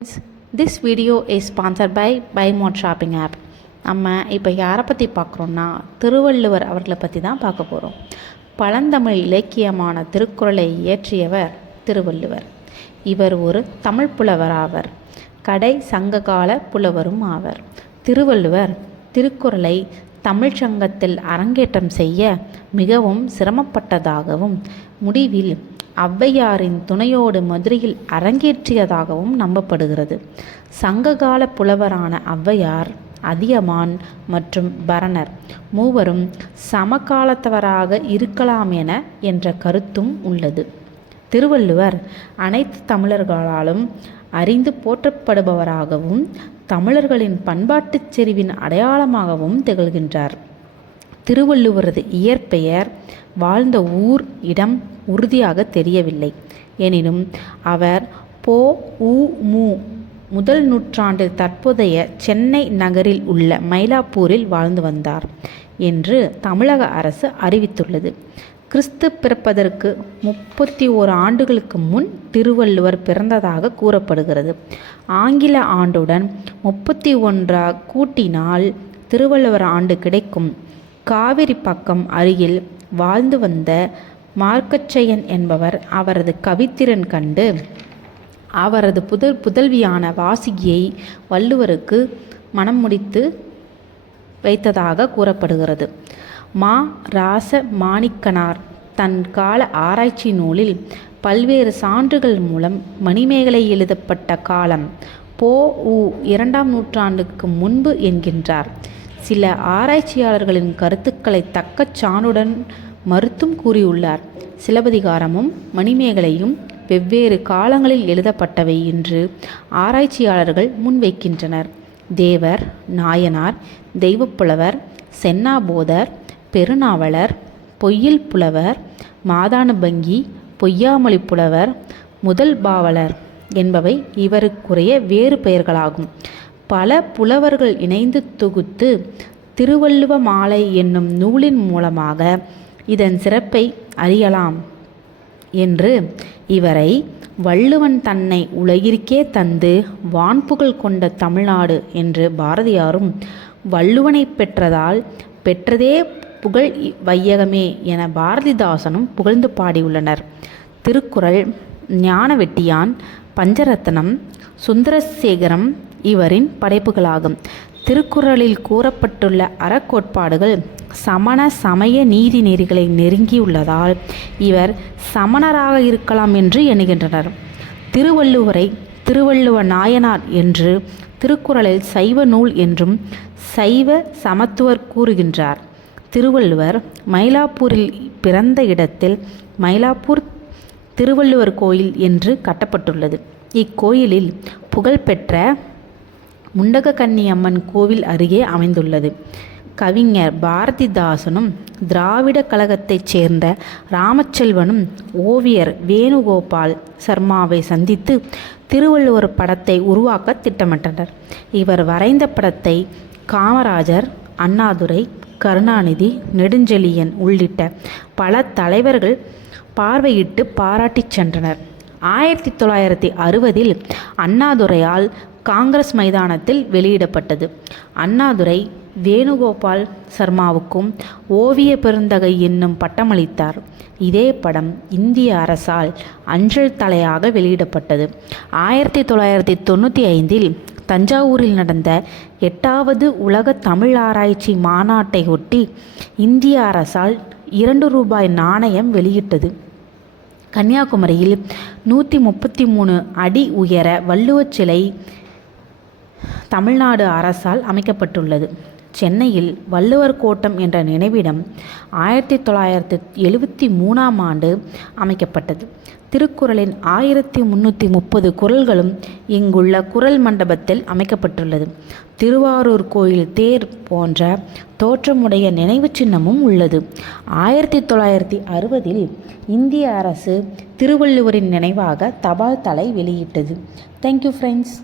This video is sponsored by BuyMode Shopping app. நம்ம இப்போ யாரை பற்றி பார்க்குறோன்னா திருவள்ளுவர் அவர்களை பற்றி தான் பார்க்க போகிறோம். பழந்தமிழ் இலக்கியமான திருக்குறளை இயற்றியவர் திருவள்ளுவர். இவர் ஒரு தமிழ் புலவர் ஆவர். கடை சங்ககால புலவரும் ஆவர். திருவள்ளுவர் திருக்குறளை தமிழ் சங்கத்தில் அரங்கேற்றம் செய்ய மிகவும் சிரமப்பட்டதாகவும் முடிவில் ஔவையாரின் துணையோடு மதுரையில் அரங்கேற்றியதாகவும் நம்பப்படுகிறது. சங்ககால புலவரான ஔவையார், அதியமான் மற்றும் பரணர் மூவரும் சமகாலத்தவராக இருக்கலாம் என்ற கருத்தும் உள்ளது. திருவள்ளுவர் அனைத்து தமிழர்களாலும் அறிந்து போற்றப்படுபவராகவும் தமிழர்களின் பண்பாட்டுச் செறிவின் அடையாளமாகவும் திகழ்கின்றார். திருவள்ளுவரது இயற்பெயர், வாழ்ந்த ஊர், இடம் உறுதியாக தெரியவில்லை. எனினும் அவர் பொ.உ.மு. முதல் நூற்றாண்டில் தற்போதைய சென்னை நகரில் உள்ள மயிலாப்பூரில் வாழ்ந்து வந்தார் என்று தமிழக அரசு அறிவித்துள்ளது. கிறிஸ்து பிறப்பதற்கு 31 ஆண்டுகளுக்கு முன் திருவள்ளுவர் பிறந்ததாக கூறப்படுகிறது. ஆங்கில ஆண்டுடன் 31 கூட்டினால் திருவள்ளுவர் ஆண்டு கிடைக்கும். காவிரி பக்கம் அருகில் வாழ்ந்து வந்த மார்க்கச்செயன் என்பவர் அவரது கவித்திறன் கண்டு அவரது புதல்வியான வாசுகியை வள்ளுவருக்கு மனம் முடித்து வைத்ததாக கூறப்படுகிறது. மா. ராச மாணிக்கனார் தன் கால ஆராய்ச்சி நூலில் பல்வேறு சான்றுகள் மூலம் மணிமேகலை எழுதப்பட்ட காலம் பொ.உ. 2ஆம் நூற்றாண்டுக்கு முன்பு என்கின்றார். சில ஆராய்ச்சியாளர்களின் கருத்துக்களை தக்க சான்றுடன் மறுத்தும் கூறியுள்ளார். சிலப்பதிகாரமும் மணிமேகலையும் வெவ்வேறு காலங்களில் எழுதப்பட்டவை என்று ஆராய்ச்சியாளர்கள் முன்வைக்கின்றனர். தேவர், நாயனார், தெய்வப்புலவர், சென்னாபோதர், பெருநாவலர், பொய்யில் புலவர், மாதானுபங்கி, பொய்யாமொழி புலவர், முதல் பாவலர் என்பவை இவருக்குரிய வேறு பெயர்களாகும். பல புலவர்கள் இணைந்து தொகுத்து திருவள்ளுவ மாலை என்னும் நூலின் மூலமாக இதன் சிறப்பை அறியலாம் என்று இவரை வள்ளுவன் தன்னை உலகிற்கே தந்து வான்புகழ் கொண்ட தமிழ்நாடு என்று பாரதியாரும், வள்ளுவனை பெற்றதால் பெற்றதே புகழ் வையகமே என பாரதிதாசனும் புகழ்ந்து பாடியுள்ளனர். திருக்குறள், ஞானவெட்டியான், பஞ்சரத்னம், சுந்தரசேகரம் இவரின் படைப்புகளாகும். திருக்குறளில் கூறப்பட்டுள்ள அறக்கோட்பாடுகள் சமண சமய நீதி நெறிகளை நெருங்கியுள்ளதால் இவர் சமணராக இருக்கலாம் என்று எண்ணுகின்றனர். திருவள்ளுவரை திருவள்ளுவ நாயனார் என்று, திருக்குறளில் சைவ நூல் என்றும் சைவ சமத்துவர் கூறுகின்றார். திருவள்ளுவர் மயிலாப்பூரில் பிறந்த இடத்தில் மயிலாப்பூர் திருவள்ளுவர் கோயில் என்று கட்டப்பட்டுள்ளது. இக்கோயிலில் புகழ்பெற்ற முண்டகக்கன்னி அம்மன் கோவில் அருகே அமைந்துள்ளது. கவிஞர் பாரதிதாசனும் திராவிட கழகத்தைச் சேர்ந்த ராமச்செல்வனும் ஓவியர் வேணுகோபால் சர்மாவை சந்தித்து திருவள்ளுவர் படத்தை உருவாக்க திட்டமிட்டனர். இவர் வரைந்த படத்தை காமராஜர், அண்ணாதுரை, கருணாநிதி, நெடுஞ்செழியன் உள்ளிட்ட பல தலைவர்கள் பார்வையிட்டு பாராட்டிச் சென்றனர். 1960 அண்ணாதுரையால் காங்கிரஸ் மைதானத்தில் வெளியிடப்பட்டது. அண்ணாதுரை வேணுகோபால் சர்மாவுக்கும் ஓவிய பெருந்தகை என்னும் பட்டமளித்தார். இதே படம் இந்திய அரசால் அஞ்சல் தலையாக வெளியிடப்பட்டது. 1995 தஞ்சாவூரில் நடந்த 8வது உலக தமிழ் ஆராய்ச்சி மாநாட்டை ஒட்டி இந்திய அரசால் 2 ரூபாய் நாணயம் வெளியிட்டது. கன்னியாகுமரியில் 133 அடி உயர வள்ளுவர் சிலை தமிழ்நாடு அரசால் அமைக்கப்பட்டுள்ளது. சென்னையில் வள்ளுவர் கோட்டம் என்ற நினைவிடம் 1973ஆம் ஆண்டு அமைக்கப்பட்டது. திருக்குறளின் 1330 குறள்களும் இங்குள்ள குறள் மண்டபத்தில் அமைக்கப்பட்டுள்ளது. திருவாரூர் கோயில் தேர் போன்ற தோற்றமுடைய நினைவு சின்னமும் உள்ளது. 1960 இந்திய அரசு திருவள்ளுவரின் நினைவாக தபால் தலை வெளியிட்டது. Thank you friends.